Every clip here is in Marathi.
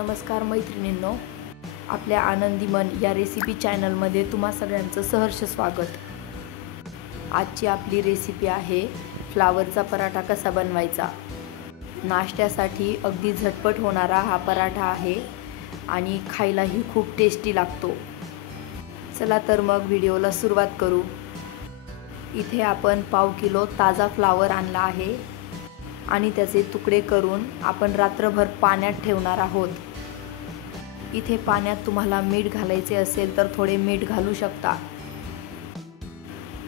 नमस्कार मैत्रिणींनो, आपल्या आनंदी मन या रेसिपी चॅनलमध्ये तुम्हा सगळ्यांचं सहर्ष स्वागत। आजची आपली रेसिपी आहे फ्लावरचा पराठा कसा बनवायचा। नाश्त्यासाठी अगदी झटपट होणारा हा पराठा आहे आणि खायलाही खूप टेस्टी लागतो। चला तर मग व्हिडिओला सुरुवात करू। इथे आपण पाव किलो ताजा फ्लावर आणला आहे आणि त्याचे तुकडे करून आपण रात्रभर पाण्यात ठेवणार आहोत। इथे पाण्यात तुम्हाला मीठ घालायचे असेल तर थोडे मीठ घालू शकता।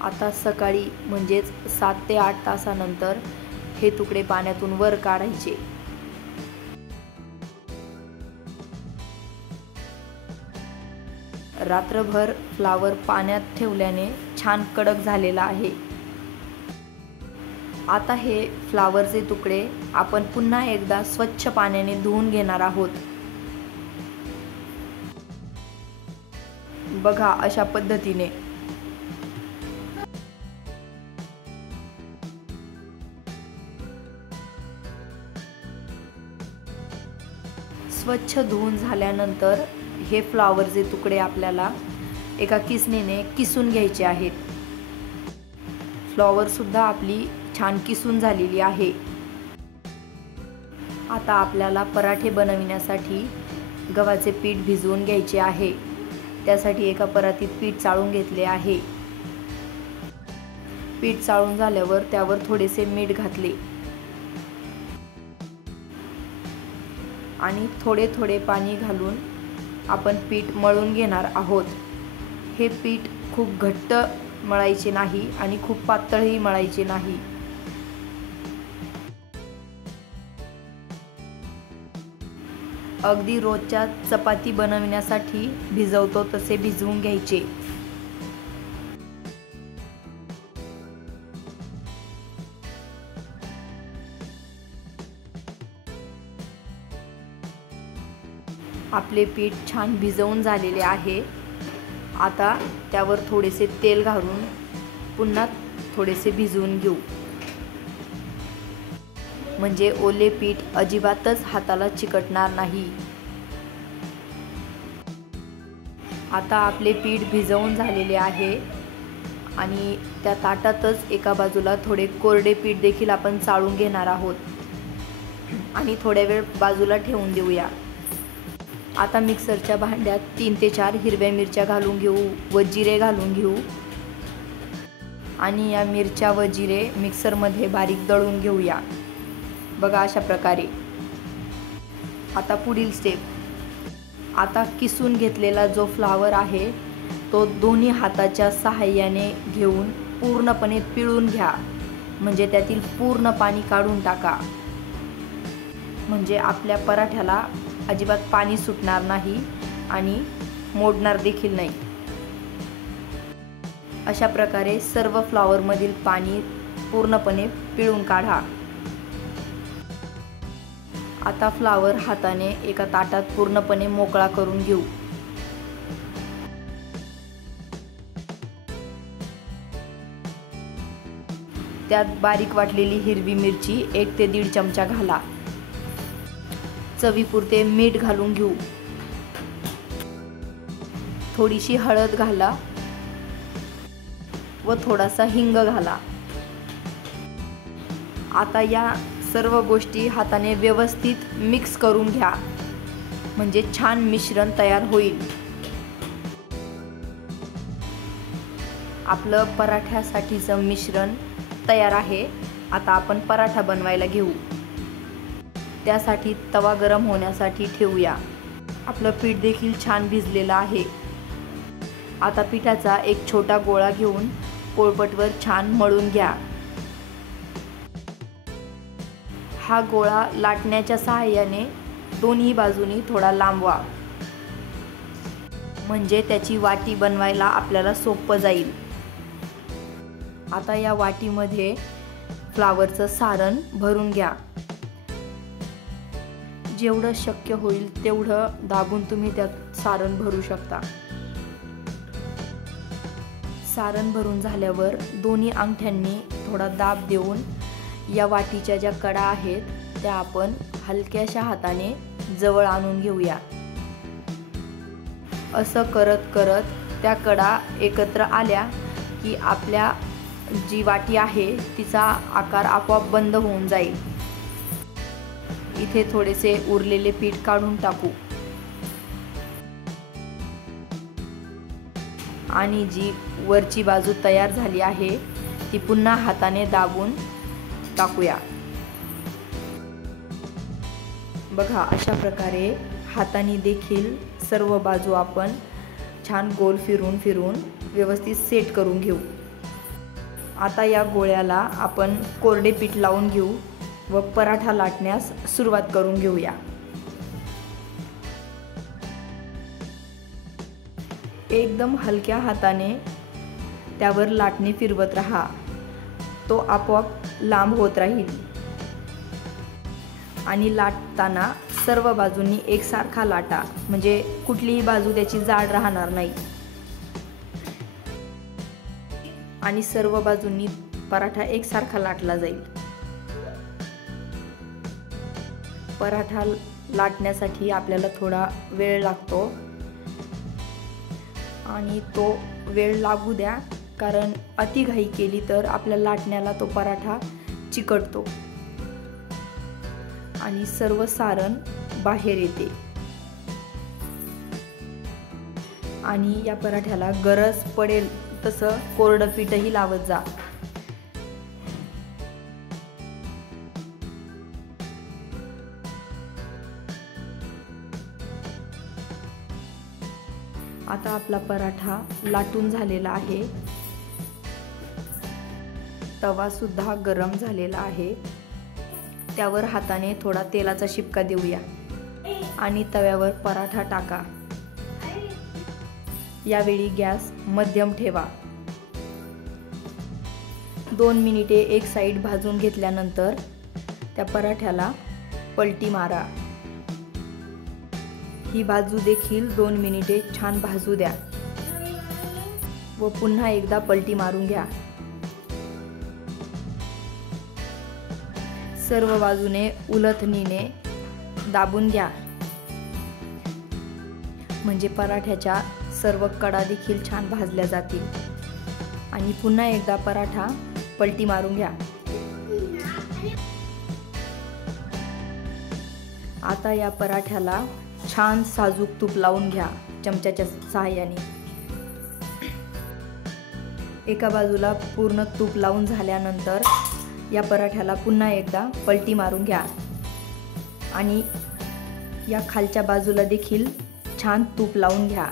आता सकाळी म्हणजेच 7 ते 8 तासानंतर हे तुकडे पाण्यातून वर काढायचे। रात्रभर फ्लावर पाण्यात ठेवल्याने छान कडक झालेला आहे। आता हे फ्लावरचे तुकडे आपण पुन्हा एकदा स्वच्छ पाण्याने धुवून घेणार आहोत। बघा अशा पद्धतीने। स्वच्छ धुवून झाल्यानंतर हे फ्लावरचे तुकडे आपल्याला एका किसणीने किसून घ्यायचे आहेत। फ्लावर सुद्धा आपली छान किसून झालेली आहे। आता आपल्याला पराठे बनविण्यासाठी गव्हाचे पीठ भिजवून घ्यायचे आहे। त्यासाठी एका परातीत पीठ चाळून घेतले आहे। पीठ चाळून झाल्यावर त्यावर थोडेसे मीठ घातले आणि थोडे थोडे पाणी घालून आपण पीठ मळून घेणार आहोत। हे पीठ खूप घट्ट मळायचे नाही आणि खूप पातळही मळायचे नाही। अगदी रोजच्या चपाती बनवण्यासाठी भिजवतो तसे भिजवून घ्यायचे। आपले पीठ छान भिजवून झालेले आहे। आता त्यावर थोडेसे तेल घालून पुन्हा थोडेसे भिजवून घेऊ, म्हणजे ओले पीठ अजिबातच हाताला चिकटणार नाही। आता आपले पीठ भिजवून झालेले आहे आणि त्या ताटातच एका बाजूला थोडे कोरडे पीठ देखील आपण चाळून घेणार आहोत आणि थोड्या वेळ बाजूला ठेवून देऊया। आता मिक्सरच्या भांड्यात 3 ते 4 हिरव्या मिरच्या घालून घेऊ व जिरे घालून घेऊ आणि या मिरच्या व जिरे मिक्सरमध्ये बारीक दळून घेऊया। बघा अशा प्रकारे। आता पुढील स्टेप। आता किसून घेतलेला जो फ्लावर आहे तो दोन्ही हाताच्या सहाय्याने घेऊन पूर्णपणे पिळून घ्या, म्हणजे त्यातील पूर्ण पाणी काढून टाका, म्हणजे आपल्या पराठ्याला अजिबात पाणी सुटणार नाही आणि मोडणार देखील नाही। अशा प्रकारे सर्व फ्लावर मधील पाणी पूर्णपणे पिळून काढा। आता फ्लावर हाताने एका ताटात पूर्णपणे मोकळा करून घेऊ। त्यात बारीक वाटलेली हिरवी मिरची 1 ते 1.5 चमचा घाला। चवीपुरते मीठ घालून घेऊ। थोडीशी हळद घाला व थोडासा हिंग घाला। आता या सर्व गोष्टी हाताने व्यवस्थित मिक्स करून घ्या, म्हणजे छान मिश्रण तयार होईल। आपलं पराठ्यासाठीचं मिश्रण तयार आहे। आता आपण पराठा बनवायला घेऊ। त्यासाठी तवा गरम होण्यासाठी ठेवूया। आपलं पीठ देखील छान भिजलेलं आहे। आता पिठाचा एक छोटा गोळा घेऊन पोळपाटवर छान मळून घ्या। हा गोळा लाटण्याच्या सहाय्याने दोन्ही बाजूनी थोडा लांबवा, म्हणजे त्याची वाटी बनवायला आपल्याला सोपं जाईल। आता या वाटीमध्ये फ्लावरचं सारण भरून घ्या। जेवढं शक्य होईल तेवढं दाबून तुम्ही त्यात सारण भरू शकता। सारण भरून झाल्यावर दोन्ही अंगठ्यांनी थोडा दाब देऊन या वाटीच्या ज्या कडा आहेत त्या आपण हलक्याशा हाताने जवळ आणून घेऊया। असं करत करत त्या कडा एकत्र आल्या की आपल्या जी वाटी आहे तिचा आकार आपोआप बंद होऊन जाईल। इथे थोडेसे उरलेले पीठ काढून टाकू आणि जी वरची बाजू तयार झाली आहे ती पुन्हा हाताने दाबून टाकूया। बघा, अशा प्रकारे हाताने देखील सर्व बाजू आपण छान गोल फिरून फिरून व्यवस्थित सेट करून घेऊ। आता या गोळ्याला आपण कोरडे पीठ लावून घेऊ व पराठा लाटण्यास सुरुवात करून घेऊया। एकदम हलक्या हाताने त्यावर लाटणे फिरवत राहा, तो आपोआप लांब होत राहील आणि लाटताना सर्व बाजूंनी एकसारखा लाटा, म्हणजे कुठलीही बाजू त्याची जाड राहणार नाही आणि सर्व बाजूंनी पराठा एकसारखा लाटला जाईल। पराठा लाटण्यासाठी आपल्याला थोडा वेळ लागतो आणि तो वेळ लागू द्या, कारण अतिघाई केली तर आपल्या लाटण्याला तो पराठा चिकटतो आणि सर्व सारण बाहेर येते आणि या पराठ्याला गरज पडेल तसं कोरडं पीठही लावत जा। आता आपला पराठा लाटून झालेला आहे। तवा सुद्धा गरम झालेला आहे। त्यावर हाताने थोडा तेलाचा शिपका देऊया आणि तव्यावर पराठा टाका। यावेळी गॅस मध्यम ठेवा। 2 मिनिटे एक साईड भाजून घेतल्यानंतर त्या पराठ्याला पलटी मारा। ही बाजू देखील 2 मिनिटे छान भाजू द्या व पुन्हा एकदा पलटी मारून घ्या। सर्व बाजूने उलथणीने दाबून घ्या, म्हणजे पराठ्याच्या सर्व कडा देखील छान भाजल्या जातील आणि पुन्हा एकदा पराठा पलटी मारून घ्या। आता या पराठ्याला छान साजूक तूप लावून घ्या चमच्याच्या सहाय्याने। एका बाजूला पूर्ण तूप लावून झाल्यानंतर या पराठ्याला पुन्हा एकदा पलटी मारून घ्या आणि या खालच्या बाजूला देखील छान तूप लावून घ्या।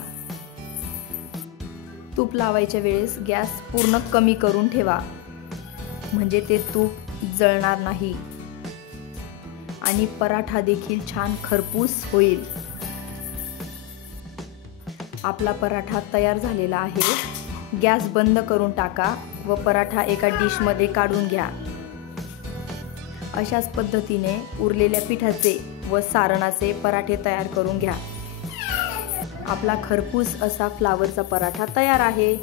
तूप लावायच्या वेळेस गॅस पूर्ण कमी करून ठेवा, म्हणजे ते तूप जळणार नाही आणि पराठा देखील छान खरपूस होईल। आपला पराठा तयार झालेला आहे। गॅस बंद करून टाका व पराठा एका डिशमध्ये काढून घ्या। अशाच पद्धतीने उरलेल्या पिठाचे व सारणाचे पराठे तयार करून घ्या। आपला खरपूस असा फ्लावरचा पराठा तयार आहे।